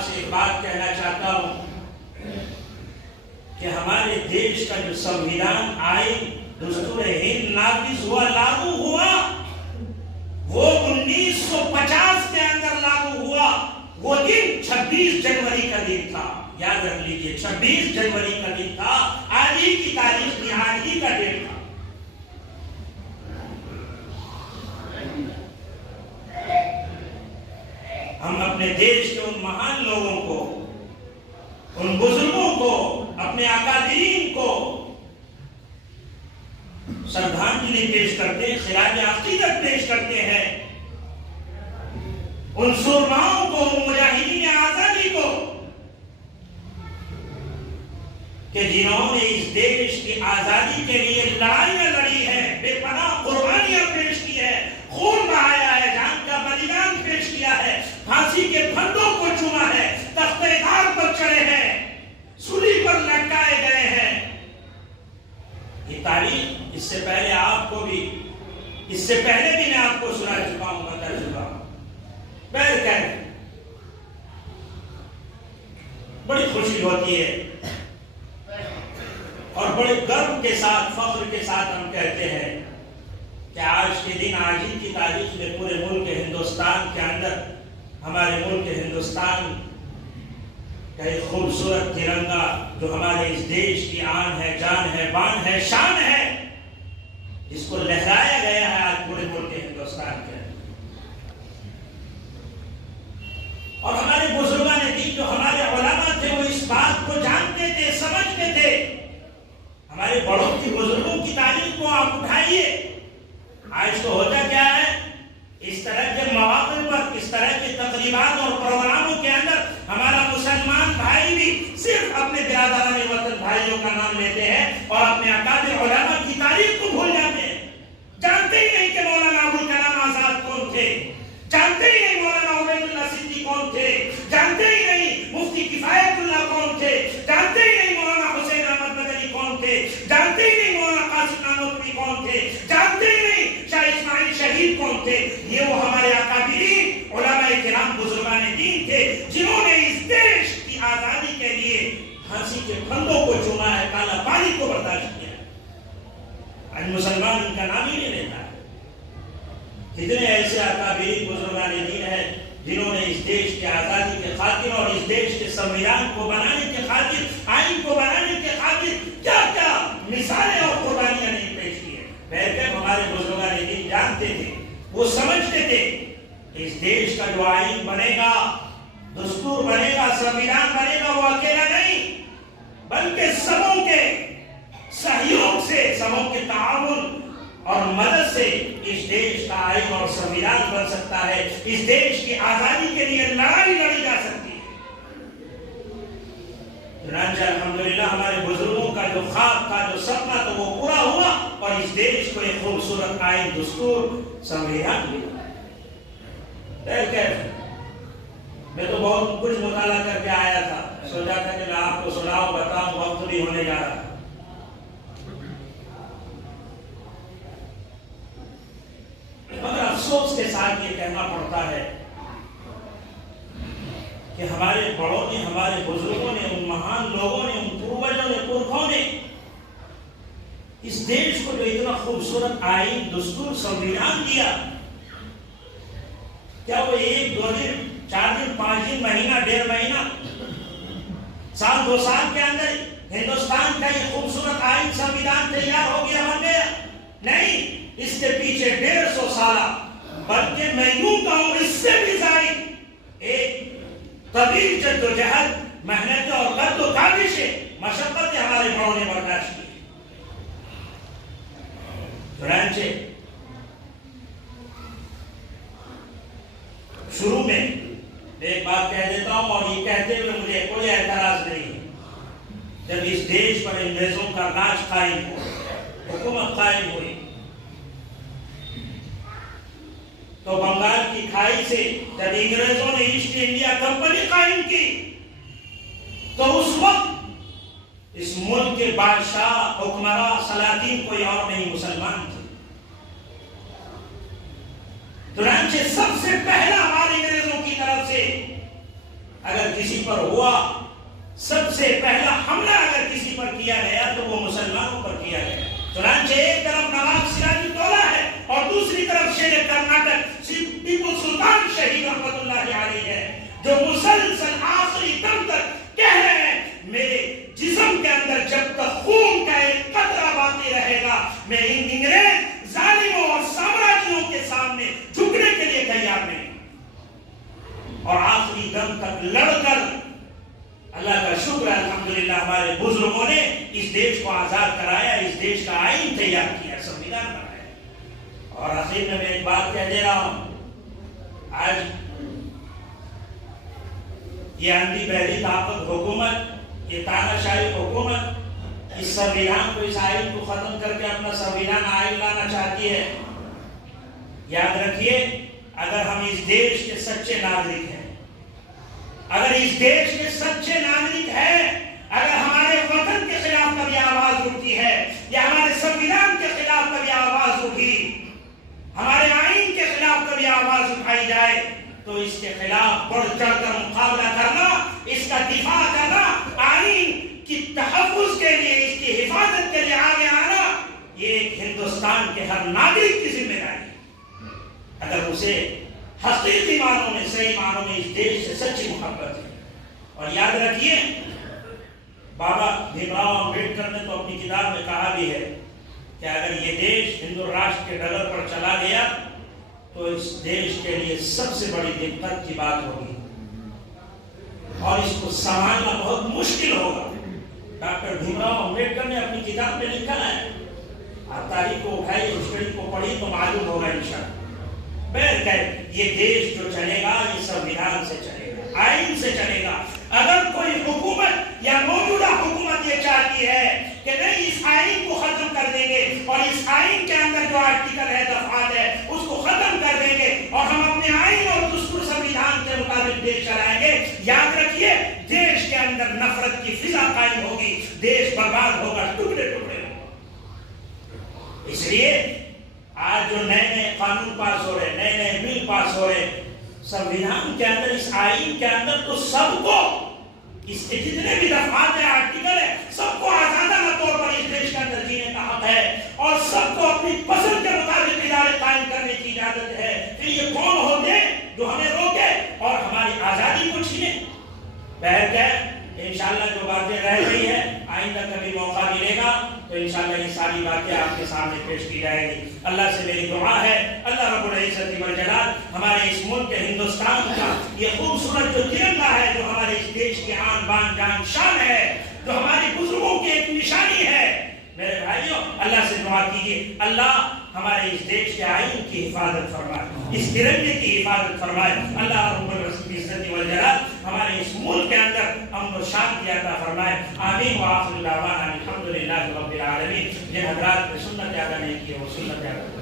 आपसे एक बात कहना चाहता हूं कि हमारे देश का जो संविधान आइन दस्तूर हिंद नाफिज हुआ, लागू हुआ, वो 1950 के अंदर लागू हुआ। वो दिन 26 जनवरी का दिन था, याद रख लीजिए, 26 जनवरी का दिन था। आज ही की तारीख थी, आज ही का डेट था। हम अपने देश के उन महान लोगों को, उन बुजुर्गों को, अपने अकादरीन को श्रद्धांजलि पेश करते हैं, खिराज अकीदत पेश करते हैं। उन सुरमाओं को, उन मुजाहिदीन आजादी को कि जिन्होंने इस देश की आजादी के लिए लड़ाइयां लड़ी है, बेपनाह कुर्बानियां पेश की है, खून बहाया है, जान का बलिदान पेश किया है, फांसी के फंदों को चूमा है, तख्तेदार पर चढ़े हैं, सूली पर लटकाए गए हैं। ये तारीख इससे पहले आपको भी, इससे पहले भी मैं आपको सुना चुका हूं, बता चुका हूं। बड़ी खुशी होती है और बड़े गर्व के साथ, फख्र के साथ हम कहते हैं कि आज के दिन, आज ही की तारीख में पूरे मुल्क हिंदुस्तान के अंदर, हमारे मुल्क हिंदुस्तान का एक खूबसूरत तिरंगा जो हमारे इस देश की आन है, जान है, बान है, शान है, जिसको लहराया गया है आज पूरे मुल्क हिंदुस्तान के। और हमारे बुजुर्गान दीन जो हमारे उलमा थे, वो इस बात को जानते थे, समझते थे। हमारे बड़ों की, बुजुर्गों की तारीख को आप उठाइए। आज तो होता क्या है, इस तरह के मौके पर, इस तरह के तकरीबात और प्रोग्रामों के अंदर हमारा मुसलमान भाई भी सिर्फ अपने बिरादरान वतन भाइयों का नाम लेते हैं और अपने अकादर उलमा की तारीख को भूल जाते हैं। जानते ही नहीं कि मौलाना अबुल कलाम आजाद कौन थे, जानते ही नहीं मौलाना उबैदुल्लाह सिद्दीकी कौन थे, जानते ही नहीं मुफ्ती किफायतुल्लाह कौन थे, जानते ही नहीं मौलाना हुसैन अहमद मदनी कौन थे, जानते ही नहीं मौलाना कासिम नानोतवी कौन थे, जानते ही नहीं शाह इस्माइल शहीद कौन थे। ये वो हमारे अकाबिरीन उलमाए किराम बुजुर्गान दीन थे, जिन्होंने इस देश की आजादी के लिए फांसी के फंदों को चूमा है, काला पानी को बर्दाश्त किया है। आज मुसलमान इनका नाम ही नहीं लेता है। कितने ऐसे अकाबिरीन बुजुर्गान दीन है जिन्होंने इस देश की आजादी के खातिर और इस देश के संविधान को बनाने के खातिर, आइन को बनाने के खातिर क्या क्या मिसालें और कुर्बानियां नहीं पेश की है। बैरकैफ हमारे बुजुर्गान दीन जानते थे, वो समझते थे इस देश का जो आइन बनेगा, दस्तूर बनेगा, संविधान बनेगा, वो अकेला नहीं बल्कि सबों के सहयोग से, सबों के ताउन और मदद से इस देश का आइन और संविधान बन सकता है। इस देश की आजादी के लिए लड़ाई लड़ी जा सकती है। चुनांचे अल्हम्दुलिल्लाह हमारे बुजुर्गों का जो ख्वाब था, जो सपना था, वो पूरा हुआ और इस देश को एक खूबसूरत आइन, दस्तूर, संविधान मिला। मैं तो बहुत कुछ मुताला करके आया था, सोचा था कि मैं आपको सुनाऊं, बताऊं, वक्त भी होने जा रहा। मगर अफसोस के साथ ये कहना पड़ता है कि हमारे बड़ों ने, हमारे बुजुर्गों ने, उन महान लोगों ने, उन पूर्वजों ने, पुरखों ने इस देश को जो इतना खूबसूरत आइन, दस्तूर, संविधान दिया, क्या वो 1, 2 दिन, 4 दिन, 5 दिन, महीना, 1.5 महीना, साल, 2 साल के अंदर हिंदुस्तान का ये खूबसूरत आइन, संविधान तैयार हो गया, बन गया? नहीं, इसके पीछे 150 साल, बल्कि मैं यूं कहूं इससे भी ज्यादा एक तवील जद्दोजहद, मेहनत और कद्दोकाबिशें, मशक्कतें हमारे बड़ों ने बर्दाश्त की। चुनांचे शुरू में एक बात कह देता हूं और ये कहते हुए मुझे कोई एतराज नहीं है। जब इस देश पर अंग्रेजों का राज कायम हुआ, हुकूमत कायम हुई, तो बंगाल की खाई से जब अंग्रेजों ने ईस्ट इंडिया कंपनी कायम की, तो उस वक्त इस मुल्क के बादशाह, हुक्मरान, सलातीन कोई और नहीं, मुसलमान थे। चुनांचे सबसे पहला हमारे अंग्रेजों की तरफ से अगर किसी पर हुआ, सबसे पहला हमला अगर किसी पर किया गया तो वो मुसलमानों पर किया गया। चुनांचे एक तरफ नवाब सिराजुद्दौला है और दूसरी तरफ शेर कर्नाटक श्री टीपू सुल्तान शहीद रहमतुल्लाह अलैहि है, जो मुसलसल आखिरी दम तक कह रहे हैं मेरे जिस्म के अंदर जब तक खून का एक कतरा बाकी रहेगा मैं इन अंग्रेज जालिमों और साम्राज्यों के सामने झुकने के लिए तैयार नहीं। और आखिरी दम तक लड़कर अल्लाह का शुक्र है अल्हम्दुलिल्लाह हमारे बुजुर्गों ने इस देश को आजाद कराया, इस देश का आईन तैयार किया, संविधान बनाया। और आखिर में मैं एक बात कह दे रहा हूं, आज ये आंधी बहरी ताकत हुकूमत, ये तानाशाही हुकूमत इस संविधान को, इस आईन को खत्म करके अपना संविधान आईन लाना चाहती है। याद रखिए, अगर हम इस देश के सच्चे नागरिक हैं, अगर इस देश के सच्चे नागरिक हैं, अगर हमारे वतन के खिलाफ कभी आवाज उठती है या हमारे संविधान के खिलाफ कभी आवाज उठी, हमारे आईन के खिलाफ कभी आवाज उठाई जाए तो इसके खिलाफ बढ़ चढ़कर मुकाबला करना, इसका दिफा करना, आईन की तहफ्फुज के लिए, इसकी हिफाजत के लिए आगे आना, ये हिंदुस्तान के हर नागरिक की जिम्मेदारी है। अगर उसे हकीकी मानों में, सही मानों में इस देश से सच्ची मोहब्बत है। और याद रखिए, बाबा भीमराव अम्बेडकर ने तो अपनी किताब में कहा भी है कि अगर ये देश हिंदू राष्ट्र के डगर पर चला गया तो इस देश के लिए सबसे बड़ी दिक्कत की बात होगी और इसको संभालना बहुत मुश्किल होगा। डॉक्टर भीमराव अम्बेडकर ने अपनी किताब में लिखा है, आप तारीख को उठाइए, हिस्ट्री को पढ़िए तो मालूम होगा इंशाअल्लाह। ये देश जो चलेगा ये संविधान से चलेगा, आईन से चलेगा। अगर कोई हुकूमत या मौजूदा हुकूमत ये चाहती है कि नहीं इस आईन को खत्म कर देंगे और इस आईन के अंदर जो आर्टिकल है, दफात है, उसको खत्म कर देंगे और हम अपने आईन और दुस्तूर संविधान के मुताबिक देश चलाएंगे, याद रखिए देश के अंदर नफरत की फिजा कायम होगी, देश बर्बाद होगा, टुकड़े टुकड़े होगा। इसलिए आज जो नए नए कानून पास हो रहे, नए नए बिल पास हो रहे, संविधान के अंदर, इस आईन के अंदर तो सबको, इसके जितने भी दफात है, आर्टिकल है, सबको आजादाना तौर पर इस देश के अंदर जीने का हक है और सबको अपनी पसंद के मुताबिक इदारे कायम करने की इजाजत है। फिर ये कौन होते जो हमें रोके और हमारी आजादी को छीने? बहरकैफ इंशाअल्लाह जो बातें रह गई है, आइंदा कभी मौका मिलेगा तो इंशाअल्लाह ये सारी बातें आपके सामने पेश की जाएगी। अल्लाह से मेरी दुआ है, अल्लाह रब्बुल इज्जत वल जलाल हमारे इस मुल्क हिंदुस्तान का ये खूबसूरत जो तिरंगा है, जो हमारे इस देश की आन बान जान शान है, जो हमारे बुजुर्गों की एक निशानी है, मेरे भाइयों अल्लाह से दुआ कीजिए अल्लाह हमारे इस देश के आईन की हिफाजत फरमाए, इस तिरंगे की हिफाजत फरमाए। अल्लाह रब्बुल इज्जत वल जलाल हमारे इस मुल्क के अंदर अमन और शांति अता फरमाए। आमीन व आखिर दावाना अल्हम्दुलिल्लाहि रब्बिल आलमीन। जिन हज़रात ने सुन्नत अदा नहीं की वो सुन्नत अदा